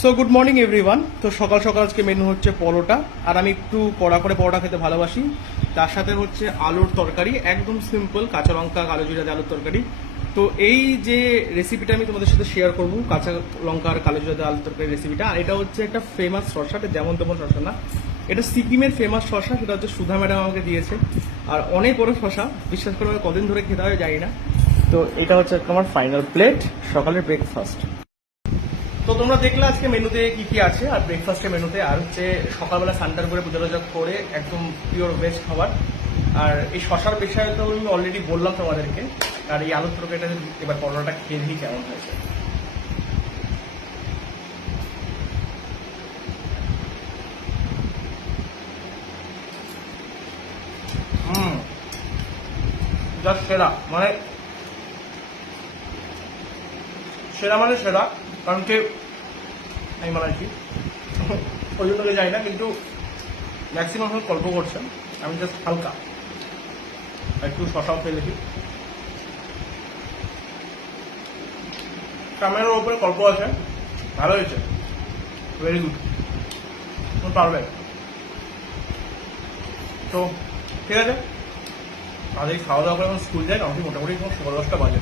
So good morning everyone. তো সকাল সকাল আজকে মেনু হচ্ছে পরোটা, আর আমি একটু কড়া করে পরোটা খেতে ভালোবাসি। তার সাথে হচ্ছে আলুর তরকারি, একদম সিম্পল, কাঁচা লঙ্কা কালো জিরা দিয়ে আলুর তরকারি। তো এই যে রেসিপিটা আমি তোমাদের সাথে শেয়ার করবো, কাঁচা লঙ্কা আর কালো জিরা দিয়ে আলুর তরকারি রেসিপিটা, আর এটা হচ্ছে একটা ফেমাস শসা, এটা যেমন তেমন শসা না, এটা সিকিমের ফেমাস শসা, সেটা হচ্ছে সুধা ম্যাডাম আমাকে দিয়েছে। আর অনেক বড় শসা, বিশ্বাস করে আমি কদিন ধরে খেতে হবে জানি না। তো এটা হচ্ছে আমার ফাইনাল প্লেট, সকালের ব্রেকফাস্ট। তো তোমরা দেখলে আজকে মেনুতে কি কি আছে, আর ব্রেকফাস্টের মেনুতে, আর হচ্ছে সকালবেলা সানটার করে পুজো টুজো করে একদম পিওর ভেজ খাবার। আর এই শশার বিষয়ে তো আমি অলরেডি বললাম তোমাদেরকে। আর এই আলুর তরকারিটা এবার পরোটাটা খেয়ে দিই কেমন হয়েছে। হুম, জাস্ট সেরা, মানে সেরা মানে সেরা। কারণ কি আমি বানাইছি, ওই জন্য যাই না, কিন্তু ম্যাক্সিমাম সময় গল্প করছেন, আমি জাস্ট হালকা একটু শশাও খেয়ে দেখি। ক্যামেরার উপরে গল্প আছে, ভালো হয়েছে, ভেরি গুড, তুমি পারবে। তো ঠিক আছে, তাদের খাওয়া দাওয়া করে এখন স্কুল যায়, আমাকে মোটামুটি এখন 10:30 বাজে।